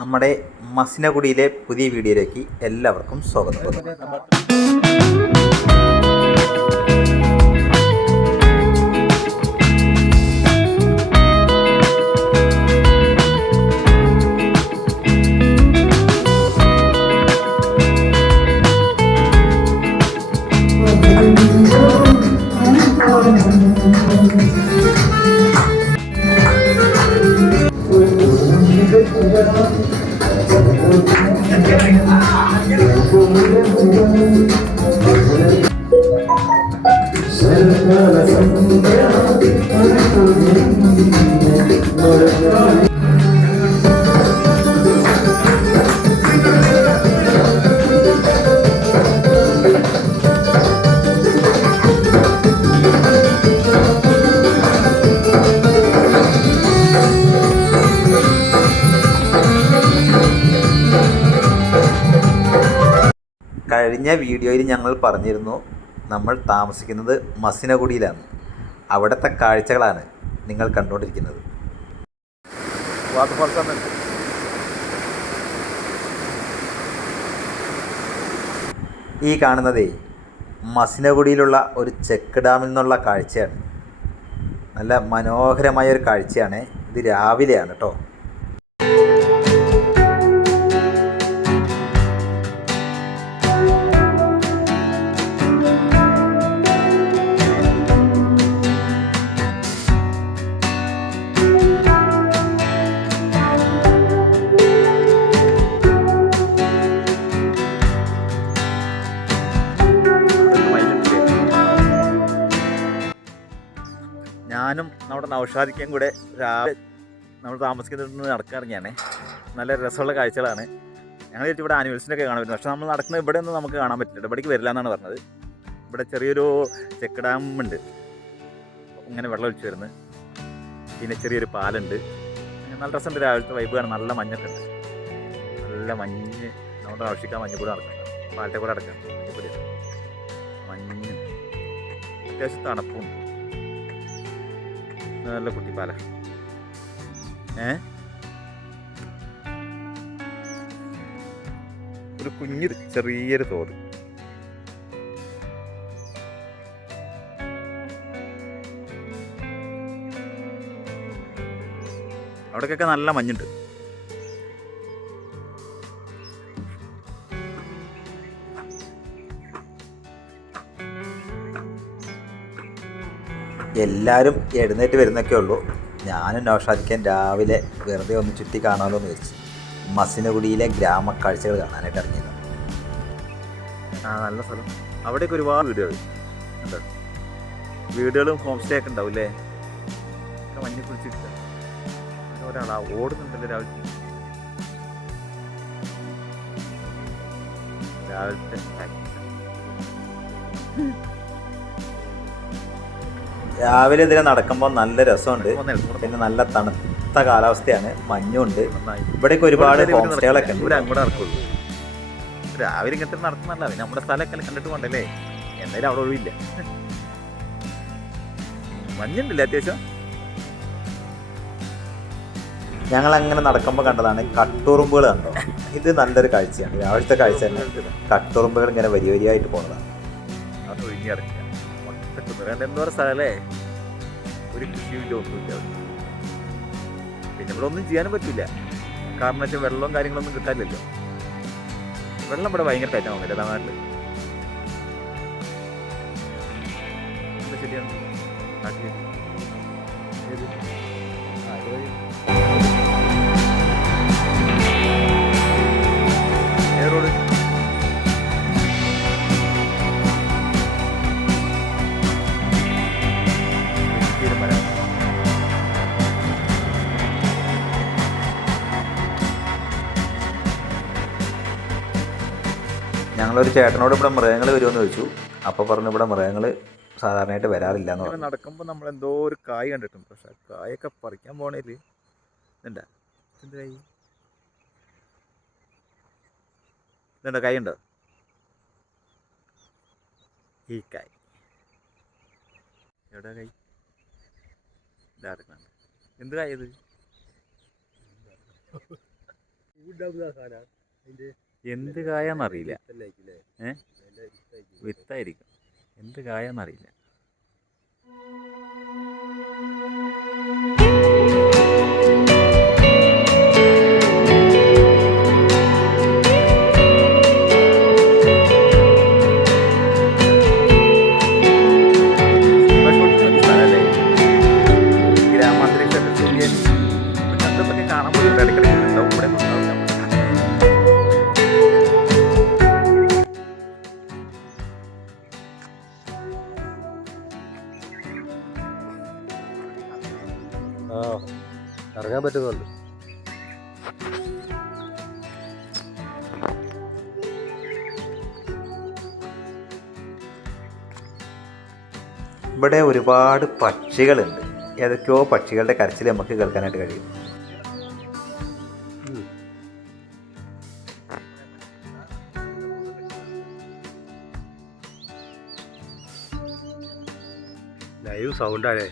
നമ്മുടെ മസിനഗുഡിയിലെ പുതിയ വീഡിയോയിലേക്ക് എല്ലാവർക്കും സ്വാഗതം. കഴിഞ്ഞ വീഡിയോയിൽ ഞങ്ങൾ പറഞ്ഞിരുന്നു നമ്മൾ താമസിക്കുന്നത് മസിനഗുഡിയിലാണ്. അവിടുത്തെ കാഴ്ചകളാണ് നിങ്ങൾ കണ്ടുകൊണ്ടിരിക്കുന്നത്. ഈ കാണുന്നതേ മസിനഗുഡിയിലുള്ള ഒരു ചെക്ക് ഡാമിൽ നിന്നുള്ള കാഴ്ചയാണ്. നല്ല മനോഹരമായ ഒരു കാഴ്ചയാണ്. ഇത് രാവിലെയാണ് കേട്ടോ. ഞാനും നമ്മുടെ നൗഷാദിക്കും കൂടെ രാവിലെ നമ്മൾ താമസിക്കുന്നത് നടക്കാറിഞ്ഞാണ്. നല്ല രസമുള്ള കാഴ്ചകളാണ്. ഞങ്ങൾ ഇവിടെ ആനിമൽസിനൊക്കെ കാണാൻ പറ്റുന്നത്. പക്ഷേ നമ്മൾ നടക്കുന്നത് ഇവിടെ ഒന്നും നമുക്ക് കാണാൻ പറ്റില്ല. ഇവിടേക്ക് വരില്ല എന്നാണ് പറഞ്ഞത്. ഇവിടെ ചെറിയൊരു ചെക്ക് ഡാം ഉണ്ട്, ഇങ്ങനെ വെള്ളം ഒഴിച്ച് വരുന്നത്. പിന്നെ ചെറിയൊരു പാലുണ്ട്. നല്ല രസമുണ്ട്. രാവിലത്തെ വൈബ് കാണാൻ. നല്ല മഞ്ഞൊക്കെ ഉണ്ട്. നല്ല മഞ്ഞ് നമ്മുടെ ആവശ്യിക്കാൻ മഞ്ഞ് കൂടെ നടക്കുന്നത്. പാലത്തെ കൂടെ നടക്കാം. മഞ്ഞപ്പൊടി മഞ്ഞ് അത്യാവശ്യം തണുപ്പും. നല്ല കുട്ടിപ്പാല. ഒരു കുഞ്ഞ് ചെറിയൊരു തോട്. അവിടേക്കൊക്കെ നല്ല മഞ്ഞുണ്ട്. എല്ലാവരും എഴുന്നേറ്റ് വരുന്നൊക്കെ ഉള്ളൂ. ഞാനും നൗഷാദിക്കാൻ രാവിലെ വെറുതെ ഒന്ന് ചുറ്റി കാണാമല്ലോ എന്ന് വെച്ച് മസിനഗുഡിയിലെ ഗ്രാമക്കാഴ്ചകൾ കാണാനായിട്ട് ഇറങ്ങിയത്. നല്ല സ്ഥലം. അവിടെയൊക്കെ ഒരുപാട് വീടുകൾ ഉണ്ട്. വീടുകളും ഹോം സ്റ്റേ ഒക്കെ ഉണ്ടാവും അല്ലേ. ഒക്കെ മഞ്ഞ് കുളിച്ചിട്ട് ഒരാളാ ഓടുന്നുണ്ടല്ലോ രാവിലത്തെ. രാവിലെ ഇതിനെ നടക്കുമ്പോൾ നല്ല രസമുണ്ട്. പിന്നെ നല്ല തണുത്ത കാലാവസ്ഥയാണ്, മഞ്ഞുണ്ട്. ഇവിടേക്ക് ഒരുപാട് ഹോം സ്റ്റേകളൊക്കെ ഉണ്ട്. രാവിലെ ഇങ്ങനത്തെ നടത്തുന്നല്ല. നമ്മുടെ സ്ഥലമൊക്കെ കണ്ടിട്ട് പോകണ്ടല്ലേ. എന്തായാലും അവിടെ ഒഴിവില്ല. മഞ്ഞുണ്ടല്ലേ അത്യാവശ്യം. ഞങ്ങളങ്ങനെ നടക്കുമ്പോൾ കണ്ടതാണ് കട്ടുറുമ്പുകൾ. കണ്ടോ, ഇത് നല്ലൊരു കാഴ്ചയാണ്. രാവിലത്തെ കാഴ്ച തന്നെ. കട്ടുറുമ്പുകൾ ഇങ്ങനെ വരി വരിയായിട്ട് പോകുന്നതാണ്. അത് ഒഴിഞ്ഞിറങ്ങിയ എന്താ പറയുക സ്ഥലമല്ലേ. ഒരു കൃഷിയില്ല, ഒന്നുമില്ല. പിന്നെ ഇവിടെ ഒന്നും ചെയ്യാനും പറ്റില്ല. കാരണം വെച്ചാൽ വെള്ളവും കാര്യങ്ങളൊന്നും കിട്ടാനില്ലല്ലോ. വെള്ളം ഇവിടെ ഭയങ്കര ടൈറ്റാണ് തമിഴ്നാട്ടിൽ. ശരിയാണ്. റോഡ് ഞങ്ങളൊരു ചേട്ടനോട് ഇവിടെ മൃഗങ്ങൾ വരുമെന്ന് ചോദിച്ചു. അപ്പോൾ പറഞ്ഞു ഇവിടെ മൃഗങ്ങൾ സാധാരണയായിട്ട് വരാറില്ല എന്ന് പറഞ്ഞു. നടക്കുമ്പോൾ നമ്മൾ എന്തോ ഒരു കായ് കണ്ടിട്ടുണ്ട്. പക്ഷെ കായൊക്കെ പറിക്കാൻ പോണേല് ഇതുണ്ടാ. എന്ത് കായ്? ഇതുണ്ടോ, കായുണ്ടോ? ഈ കായ് എവിടെ കൈ ഇതാർക്കാണ് എന്ത് കായത് എന്ത് കായാന്നറിയില്ല. വിത്തായിരിക്കും. എന്ത് കായാന്നറിയില്ല. കാണാൻ പോയിട്ട് ഇടയ്ക്കിടയ്ക്ക് ഉണ്ടാവും. ഇവിടെ ഉണ്ടാവില്ല. ഇറങ്ങാൻ പറ്റുന്നുണ്ട്. ഇവിടെ ഒരുപാട് പക്ഷികളുണ്ട്. ഏതൊക്കെയോ പക്ഷികളുടെ കരച്ചിൽ നമുക്ക് കേൾക്കാനായിട്ട് കഴിയും. ലൈവ് സൗണ്ടാണേ.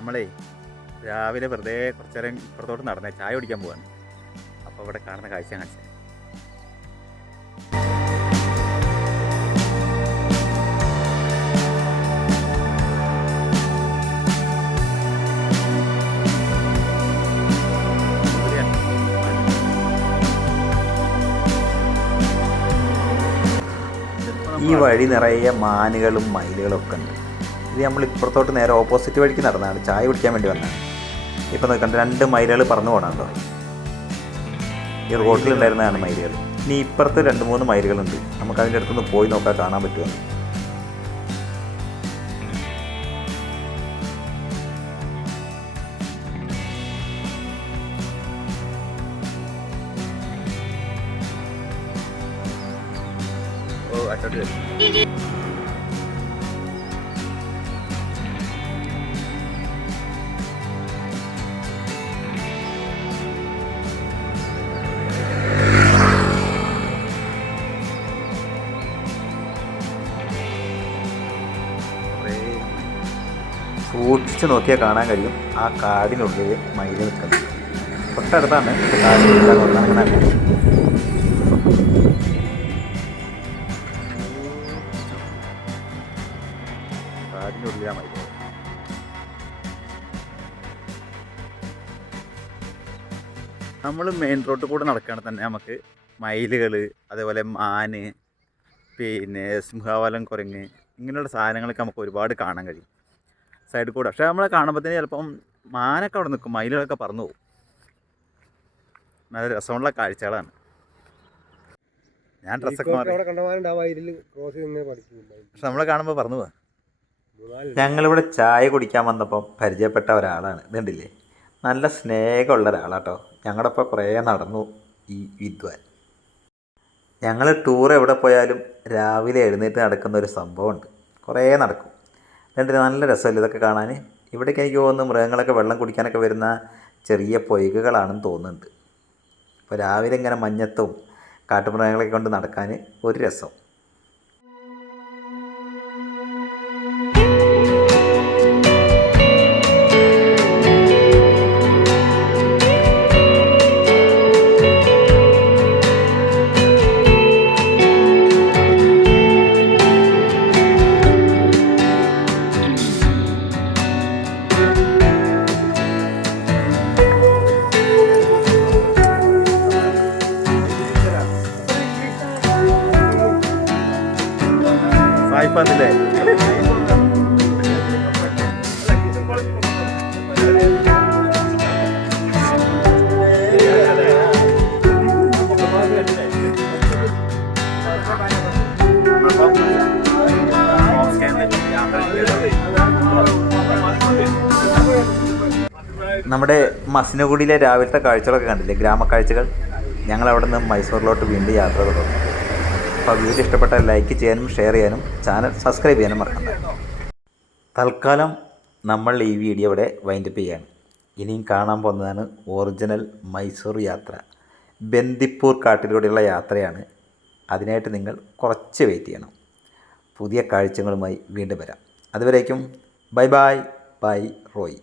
നമ്മളേ രാവിലെ വെറുതെ കുറച്ച് നേരം ഇപ്പുറത്തോട്ട് നടന്നേ ചായ കുടിക്കാൻ പോവാണ്. അപ്പോൾ ഇവിടെ കാണുന്ന കാഴ്ച കാണിച്ചത് ഈ വഴി നിറയെ മാനുകളും മയിലുകളും ഒക്കെ ഉണ്ട്. ഇത് നമ്മൾ ഇപ്പുറത്തോട്ട് നേരെ ഓപ്പോസിറ്റ് വഴിക്ക് നടന്നതാണ്. ചായ കുടിക്കാൻ വേണ്ടി വന്നതാണ്. ഇപ്പം നോക്കണ്ട 2 മയിലുകൾ പറന്നു പോകണമല്ലോ. ഈ റോഡിലുണ്ടായിരുന്നതാണ് മയിലുകൾ. ഇനി ഇപ്പുറത്ത് 2-3 മയിലുകളുണ്ട്. നമുക്ക് അതിൻ്റെ അടുത്തൊന്ന് പോയി നോക്കാൻ കാണാൻ പറ്റുമോ. ഓ അറ്റോട്ട് സൂക്ഷിച്ച് നോക്കിയാൽ കാണാൻ കഴിയും. ആ കാടിനുള്ളിൽ മയിൽ നിൽക്കുന്നത് തൊട്ടടുത്താണ്. കാടിനുള്ളിലാണ് മയിൽ. നമ്മൾ മെയിൻ റോഡിൽ കൂടെ നടക്കുകയാണെങ്കിൽ തന്നെ നമുക്ക് മയിലുകൾ, അതേപോലെ മാന്, പിന്നെ സിംഹവാലൻ കുരങ്ങ്, ഇങ്ങനെയുള്ള സാധനങ്ങളൊക്കെ നമുക്ക് ഒരുപാട് കാണാൻ കഴിയും സൈഡിൽ കൂടെ. പക്ഷേ നമ്മളെ കാണുമ്പോഴത്തേന് ചിലപ്പം മാനൊക്കെ അവിടെ നിൽക്കും, മയിലുകളൊക്കെ പറന്നു പോകും. നല്ല രസമുള്ള കാഴ്ചകളാണ്. ഞാൻ ഡ്രസ്സൊക്കെ മാറി പക്ഷെ നമ്മളെ കാണുമ്പോൾ പറന്നു പോവാ. ഞങ്ങളിവിടെ ചായ കുടിക്കാൻ വന്നപ്പോൾ പരിചയപ്പെട്ട ഒരാളാണ്. ഇതുണ്ടില്ലേ, നല്ല സ്നേഹമുള്ള ഒരാളാട്ടോ. ഞങ്ങളുടെ ഒപ്പം കുറേ നടന്നു ഈ വിദ്വാൻ. ഞങ്ങൾ ടൂർ എവിടെ പോയാലും രാവിലെ എഴുന്നേറ്റ് നടക്കുന്ന ഒരു സംഭവമുണ്ട്. കുറേ നടക്കും. എന്നിട്ട് നല്ല രസമല്ലേ ഇതൊക്കെ കാണാൻ. ഇവിടേക്ക് എനിക്ക് തോന്നുന്നു മൃഗങ്ങളൊക്കെ വെള്ളം കുടിക്കാനൊക്കെ വരുന്ന ചെറിയ പൊയ്കകളാണെന്ന് തോന്നുന്നുണ്ട്. അപ്പോൾ രാവിലെ ഇങ്ങനെ മഞ്ഞത്തും കാട്ടുമൃഗങ്ങളൊക്കെ കൊണ്ട് നടക്കാൻ ഒരു രസം. വന്നില്ലേ? നമ്മുടെ മസിനഗുഡിയിലെ രാവിലത്തെ കാഴ്ചകളൊക്കെ കണ്ടില്ലേ, ഗ്രാമക്കാഴ്ചകൾ. ഞങ്ങൾ അവിടെ നിന്ന് മൈസൂരിലോട്ട് വീണ്ടും യാത്ര തുടങ്ങും. അപ്പോൾ വീഡിയോ ഇഷ്ടപ്പെട്ടാൽ ലൈക്ക് ചെയ്യാനും ഷെയർ ചെയ്യാനും ചാനൽ സബ്സ്ക്രൈബ് ചെയ്യാനും മറക്കണ്ട. തൽക്കാലം നമ്മൾ ഈ വീഡിയോ ഇവിടെ വൈൻഡപ്പ് ചെയ്യാണ്. ഇനിയും കാണാൻ പോകുന്നതാണ് ഒറിജിനൽ മൈസൂർ യാത്ര. ബന്ദിപ്പൂർ കാട്ടിലൂടെയുള്ള യാത്രയാണ്. അതിനായിട്ട് നിങ്ങൾ കുറച്ച് വെയിറ്റ് ചെയ്യണം. പുതിയ കാഴ്ചകളുമായി വീണ്ടും വരാം. അതുവരേക്കും ബൈ ബൈ ബൈ റോയ്.